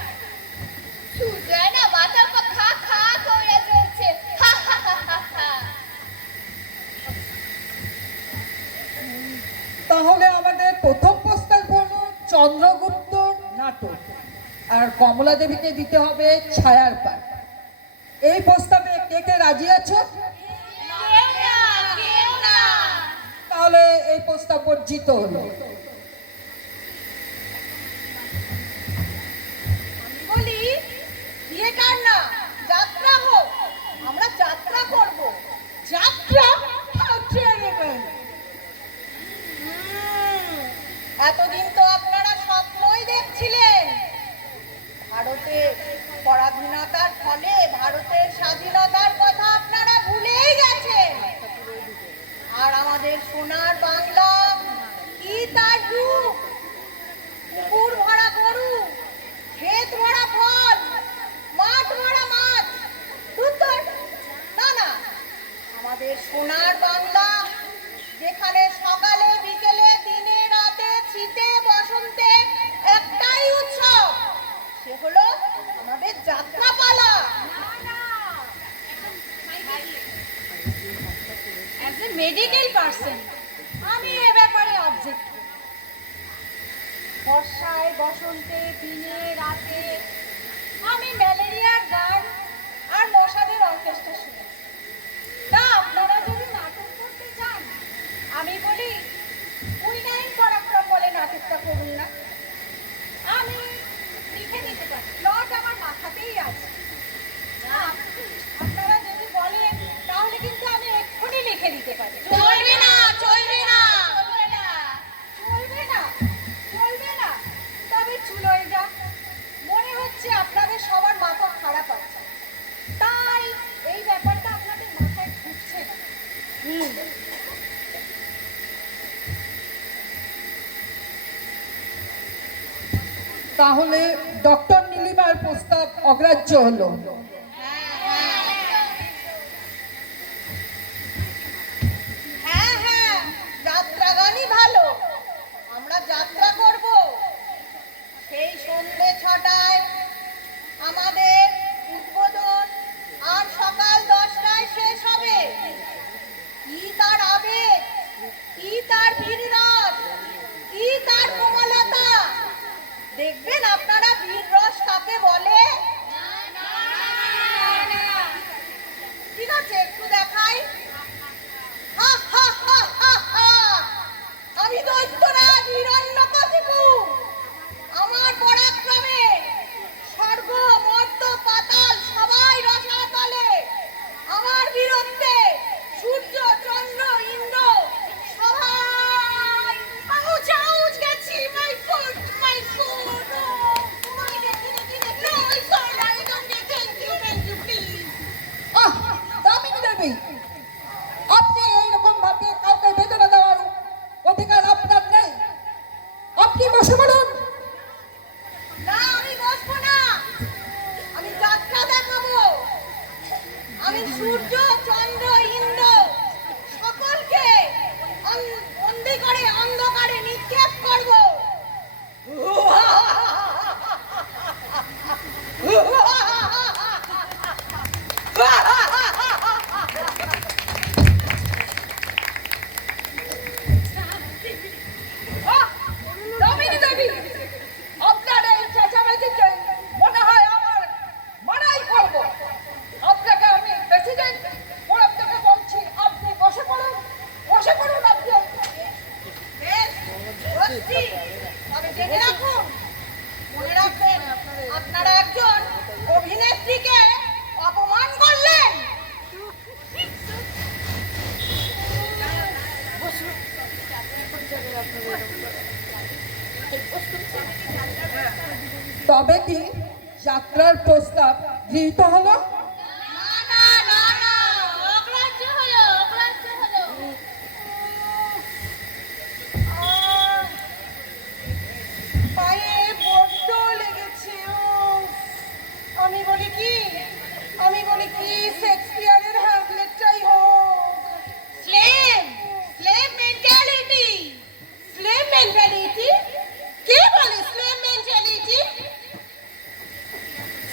সুজনা মাথার পর খা খা করে চলছে, হা হা হা হা হা। তাহলে আমাদের প্রথম প্রস্তাব হলো চন্দ্রগুপ্ত নাটক, আর কমলা দেবীকে দিতে হবে ছায়ার পাঠ। এই প্রস্তাবে কে কে রাজি আছো? তাহলে এই প্রস্তাব বর্জিত হলো। বলি বিয়ে কার না, যাত্রা হোক, আমরা যাত্রা করব। যাত্রা এতদিন তো আপনারা স্বপ্নই দেখছিলেন। ভারতে পরাধীনতার ফলে ভারতের স্বাধীনতার কথা আপনারা ভুলেই গেছেন। আর আমাদের সোনার বাংলা কি তার রূপ! পুকুর ভরা গরু, ক্ষেত ভরা ফল, মাঠ ভরা মাছ। উত্তর না না, আমাদের সোনার বাংলা যেখানে সকালে বিকেলে দিনে রাতে শীতে বসন্তে একটাই উৎসব, সে হলো আমাদের যাত্রাপালা। অ্যাজ এ মেডিকেল পার্সন আমি এ ব্যাপারে অবজেক্ট। বর্ষায় বসন্তে দিনে রাতে আমি ম্যালেরিয়ার গান আর মশাদের অর্কেস্ট্রা শুনি। তা আপনারা যদি নাটক করতে চান, আমি বলি কুইনাইন পরাক্রম বলে নাটকটা করুন না। আমি লিখে দিতে পারি, প্লট আমার মাথাতেই আছে। আপনারা যদি বলেন তাহলে কিন্তু আমি এক্ষুনি লিখে দিতে পারি। চলবে না, চলবে না। চলবে না, চলবে না, তবে চুলোয় যা। মনে হচ্ছে আপনাদের সবার মাথা খারাপ আছে, তাই এই ব্যাপারটা আপনাদের মাথায় ঢুকছে না। তাহলে ডক্টর নীলিমার প্রস্তাব অগ্রাহ্য হলো। হ্যাঁ হ্যাঁ, যাত্রা গানই ভালো, আমরা যাত্রা করব। সেই সন্ধ্যে 6টায় আমাদের উদ্বোধন, আর সকাল 10টায় শেষ হবে। কি তার আবেগ, কি তার বীররস, কি তার কোমলতা! দেখবেন আপনারা বীররস কাকে বলে। ঠিক আছে, একটু দেখাই। হা হা হা হা হা। আমি দৈত্যরাজ হিরণ্যকশিপু, আমার পরাক্রমে তবে কি যাত্রার প্রস্তাব গৃহীত হলো? না না না না, অগ্রাহ্য হলো, অগ্রাহ্য হলো। পায়ে বড্ড লেগেছে। আমি বলি কি শেক্সপিয়ারের হ্যামলেটটাই হোক। Slave mentality, slave mentality? কে বলে স্লেভ মেন্টালিটি?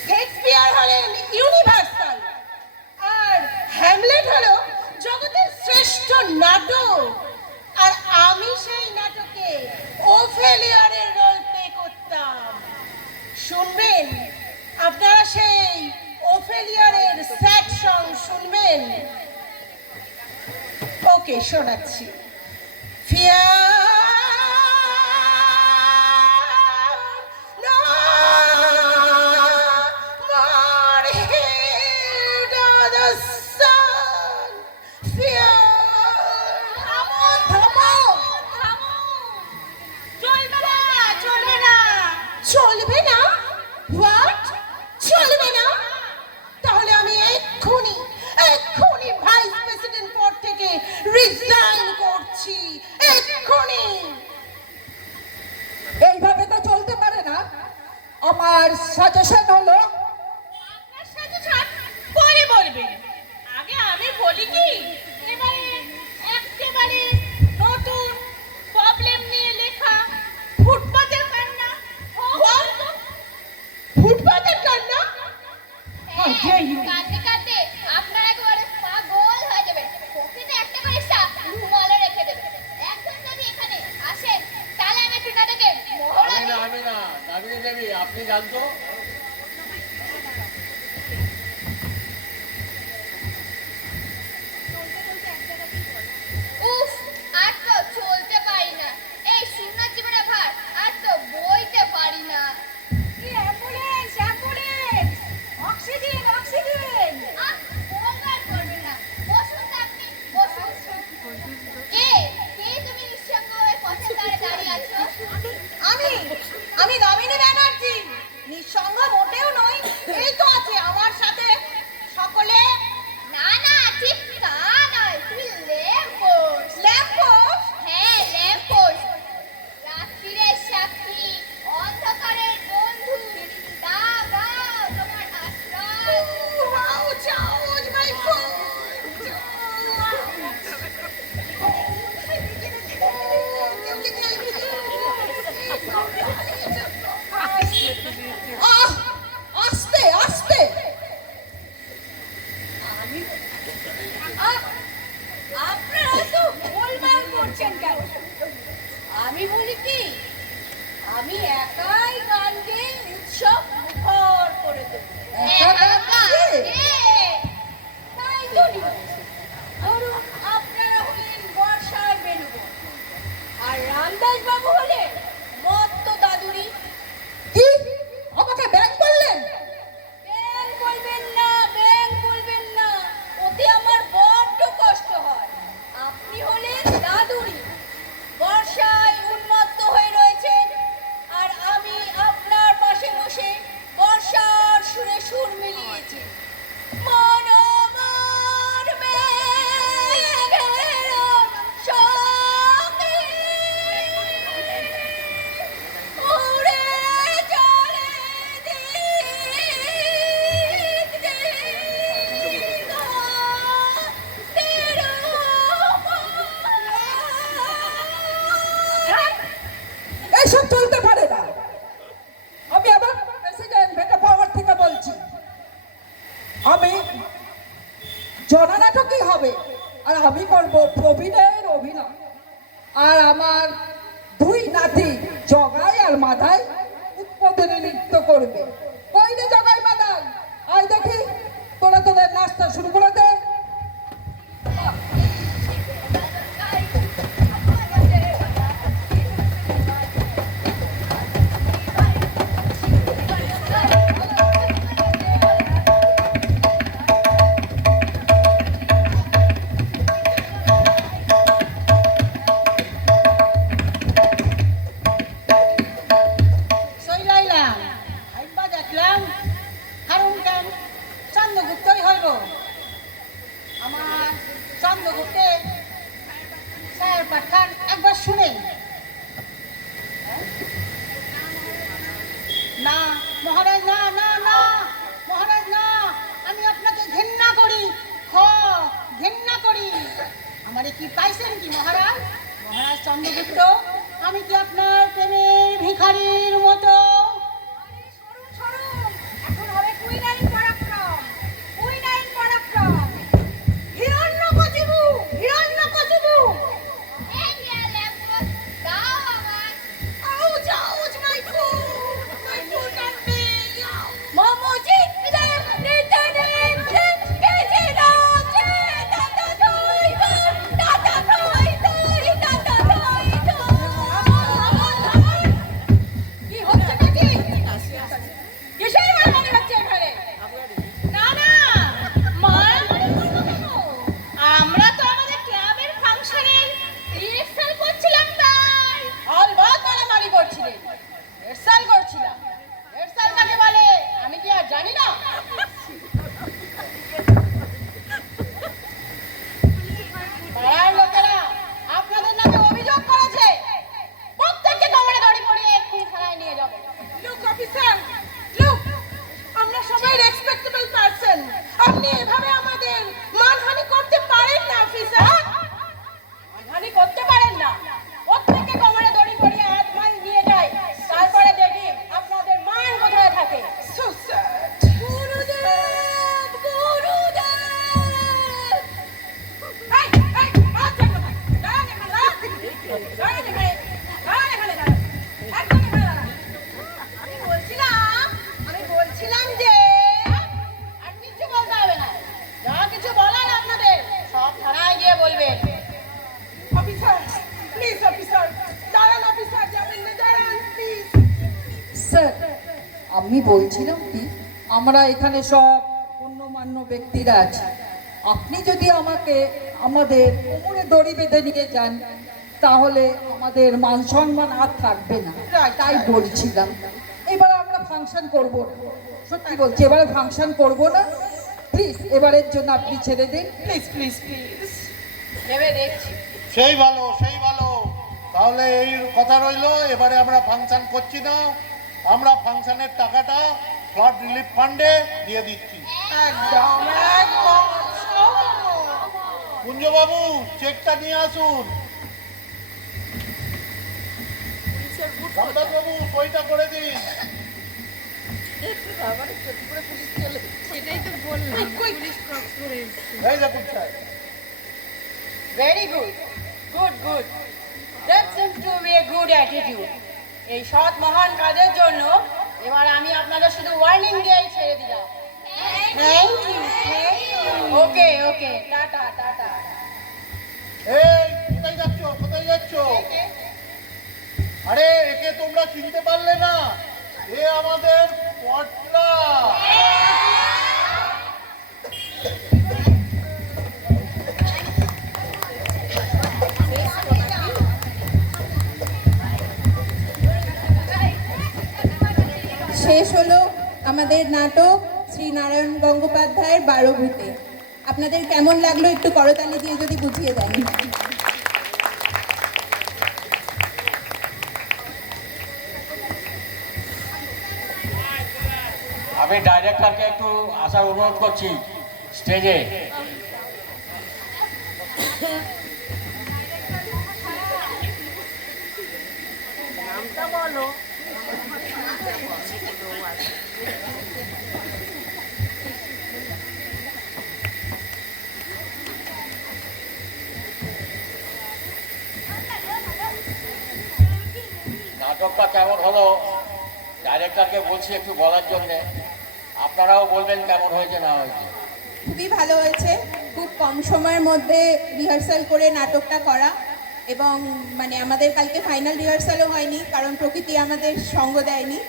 শেক্সপিয়ার হলেন ইউনিভার্সাল, আর হ্যামলেট হলো জগতের শ্রেষ্ঠ নাটক। আর আমি সেই নাটকে ওফেলিয়ারের রোল প্লে করতাম। শুনবেন আপনারা সেই ওফেলিয়ারের স্যাড সং শুনবেন? ওকে, শোনাচ্ছি। চলবে না? হোয়াট? চলবে না? তাহলে আমি এক্ষুনি ভাইস প্রেসিডেন্ট পদ থেকে রিজাইন করছি, এক্ষুনি। এইভাবে তো চলতে পারে না। আমার সাজেশন হলো আপনার সাথে পরে বলবেন, আগে আমি বলি কি, এবারে একেবারে নতুন প্রবলেম নিয়ে লেখা ফুটপাতের কান্না। ফুটপাতের কান্না? কাঁদতে কাঁদতে আপনারা একেবারে পাগল হয়ে যাবেন। কফিতে একটা করে রুমালে রেখে দেবেন। একজন যদি এখানে আসেন তাহলে আমি একটু নাটকে মহড়া আমি না নামিয়ে দেবী, আপনি জানতো? উফ, আর তো চলতে পারি না। এই শূন্য জীবনে ভার আর তো বইতে পারি না। Ambulance, ambulance, oxygen, oxygen. আহ, বলবার করবেন না। বসুন তো আপনি, বসুন। কে তুমি নিঃসঙ্গ হয়ে পথের ধারে দাঁড়িয়ে আছো? আমি দামিনী ব্যানার্জি। নিঃসঙ্গ মোটেও নই, এই তো আছে আমার সাথে সকলে। না না, ঠিক তা নয়, তুমি ল্যাম্পোস্ট। ল্যাম্পোস্ট? হ্যাঁ, ল্যাম্পোস্ট। রাত্রিরের সাক্ষী, অন্ধকারের বন্ধু, দাও তোমার আশ্রয়। Ouch, ouch, my foot! আস্তে আস্তে। আপনারা তো গোলমাল করছেন কেন? আমি বলি কি, আমি একাই গান গেয়ে উৎসব মুখর করে দেবো। একা কে? তাই তো নিয়ম। ধরুন আপনারা হলেন বর্ষার বেলুবন, আর রামদাস বাবু হলেন মত্ত দাদুরি। কি আমাকে ব্যাগ বললেন? ব্যাং বলবেন না, ওতে আমার বড্ড কষ্ট হয়। আপনি হলেন দাদুরি, বর্ষায় উন্মত্ত হয়ে রয়েছেন, আর আমি আপনার পাশে বসে বর্ষার সুরে সুর মিলিয়েছি। মন আমার মেঘের সঙ্গে উড়ে চলে দিক দিগন্তের উপর। এইসব চলতে পারে না। আমি আবার প্রেসিডেন্ট ভেটো পাওয়ার থেকে বলছি, আমি জননাটকই হবে, আর আমি করব প্রবীণের অভিনয়। আর আমার দুই নাতি জগাই আর মাধাই উৎপাদনে নৃত্য করবে। কই রে জগাই মাধাই, আয় দেখি, তোরা তোদের নাচটা শুরু করে দে। সই লাইলা, আমার চন্দ্রগুপ্তের স্যার পাঠান একবার শুনেন। না মহারাজ, না না না মহারাজ, না, আমি আপনাকে ঘেন্না করি, ঘেন্না করি। আমারে কি পাইছেন কি মহারাজ? মহারাজ চন্দ্রগুপ্ত, আমি কি আপনার প্রেমের ভিখারির মতো? এখন হবে কুইনাইন পরাক্রম, কুইনাইন পরাক্রম। হিরণ্যকশিপু, হিরণ্যকশিপু। এই নিয়ে ল্যাম্পোস, দাও আমার। Ouch, ouch, my foot, my foot and me. Momo জিততে, নিতে নিতে, কেটে যাচ্ছে, টাটা ধই ধই, টাটা ধই ধই, টাটা ধই ধই। কি হচ্ছে নাকি? কিসের মারামারি হচ্ছে এখানে? না না, মারামারি করবো কেন? আমরা তো আমাদের ক্লাবের ফাংশনের রিহার্সাল করছিলাম তাই। অলবৎ মারামারি করছিলেন, রিহার্সাল করছিলাম। রিহার্সাল কাকে বলে আমি কি আর জানি না? পাড়ার লোকেরা আপনাদের নামে অভিযোগ করেছে, প্রত্যেককে কোমরে দড়ি পরিয়ে এক্ষুনি থানায় নিয়ে যাবে। লুক অফিসার, লুক, আমরা সবাই রেসপেক্টেবল পারসন। আপনি এভাবে আমাদের মানহানি করতে পারেন না অফিসার। মানহানি করতে পারেন না, প্রত্যেককে কোমরে দড়ি পরিয়ে হাত মাই নিয়ে যায়, তারপরে দেখি আপনাদের মান কোথায় থাকে। So sad. গুরুদেব, গুরুদেব। এই, এই, হাত ছাড়ো না। দাঁড়ান এখানে, দাঁড়ান। দাঁড়ান এখানে, দাঁড়ান এখানে, দাঁড়ান। একদম এখানে দাঁড়ান। আমি বলছিলাম যে আর কিছু বলতে হবে না, যা কিছু বলার আপনাদের সব থানায় গিয়ে বলবেন। অফিসার, প্লিজ অফিসার, দাঁড়ান অফিসার, যাবেন না, দাঁড়ান প্লিজ। স্যার, আমি বলছিলাম কি, আমরা এখানে সব গণ্যমান্য ব্যক্তিরা আছি। আপনি যদি আমাকে আমাদের কোমরে দড়ি বেঁধে নিয়ে যান, তাহলে আমাদের মান সম্মান আর থাকবে না। তাই বলছিলাম, এবার আমরা ফাংশন করব না। সত্যি বলছি, এবারে ফাংশন করব না। প্লিজ এবারের জন্য আপনি ছেড়ে দিন। Please please please. ভেবে দেখছি। সেই ভালো, সেই ভালো। তাহলে এই কথা রইলো, এবারে আমরা ফাংশন করছি না, আমরা ফাংশনের টাকাটা ফ্লাড রিলিফ ফান্ডে দিয়ে দিচ্ছি। একদম একদম। কুঞ্জবাবু, চেকটা নিয়ে আসুন। বাবু, সইটা করে দিন। এই দেখুন sir. Very good, good good, that seems to be a good attitude. এই সৎ মহান কাজের জন্য এবার আমি আপনাদের শুধু ওয়ার্নিং দিয়েই ছেড়ে দিলাম। Thank you, okay okay, ta-ta ta-ta. এই, কোথায় যাচ্ছ, কোথায় যাচ্ছ? আরে, একে তোমরা চিনতে পারলে না? এ আমাদের পটলা। শেষ হলো আমাদের নাটক শ্রীনারায়ণ গঙ্গোপাধ্যায়ের 12 ভূতে। আপনাদের কেমন লাগলো একটু করতালি দিয়ে যদি বুঝিয়ে দেন। আমি ডাইরেক্টরকে একটু আসার অনুরোধ করছি স্টেজে। নামটা বলো। নাটকটা কেমন হলো ডাইরেক্টরকে বলছি একটু বলার জন্যে, আপনারাও বলবেন কেমন হয়েছে না হয়েছে। খুবই ভালো হয়েছে, খুব কম সময়ের মধ্যে রিহার্সাল করে নাটকটা করা, এবং মানে আমাদের কালকে ফাইনাল রিহার্সালও হয়নি কারণ প্রকৃতি আমাদের সঙ্গ দেয়নি।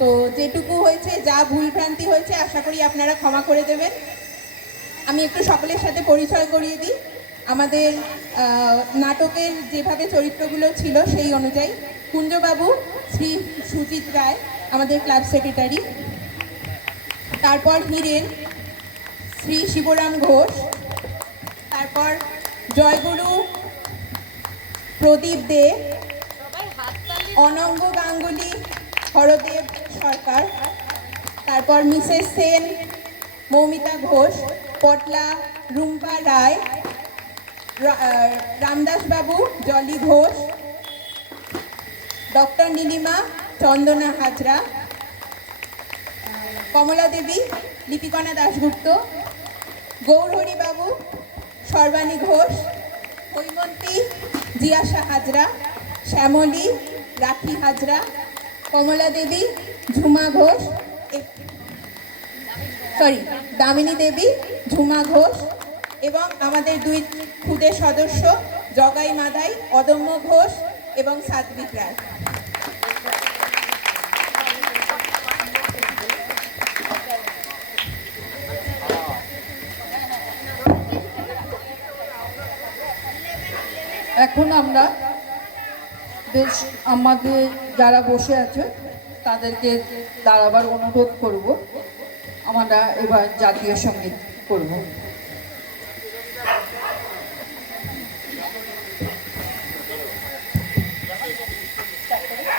তো যেটুকু হয়েছে, যা ভুলভ্রান্তি হয়েছে আশা করি আপনারা ক্ষমা করে দেবেন। আমি একটু সকলের সাথে পরিচয় করিয়ে দিই। আমাদের নাটকের যেভাবে চরিত্রগুলো ছিল সেই অনুযায়ী কুঞ্জবাবু শ্রী সুজিত রায়, আমাদের ক্লাব সেক্রেটারি। তারপর হিরেন শ্রী শিবরাম ঘোষ, তারপর জয়গুরু প্রদীপ দে, অনঙ্গ গাঙ্গুলি, হরদেব সরকার, তারপর মিসেস সেন, মৌমিতা ঘোষ, পটলা রুম্পা রায়, রামদাস বাবু, জলি ঘোষ, ডক্টর নীলিমা, চন্দনা হাজরা, কমলা দেবী, লিপিকণা দাশগুপ্ত, গৌরহরি বাবু, সর্বাণী ঘোষ, হৈমন্তী, জিয়াশা হাজরা, শ্যামলী, রাখি হাজরা, কমলা দেবী, ঝুমা ঘোষ, দামিনী দেবী, ঝুমা ঘোষ এবং আমাদের দুই খুদে সদস্য জগাই মাদাই, অদম্য ঘোষ এবং সাত্বিক রায়। এখন আমরা বেশ আমাদের যারা বসে আছে তাদেরকে দাঁড়াবার অনুরোধ করব। আমরা এবার জাতীয় সঙ্গীত করব।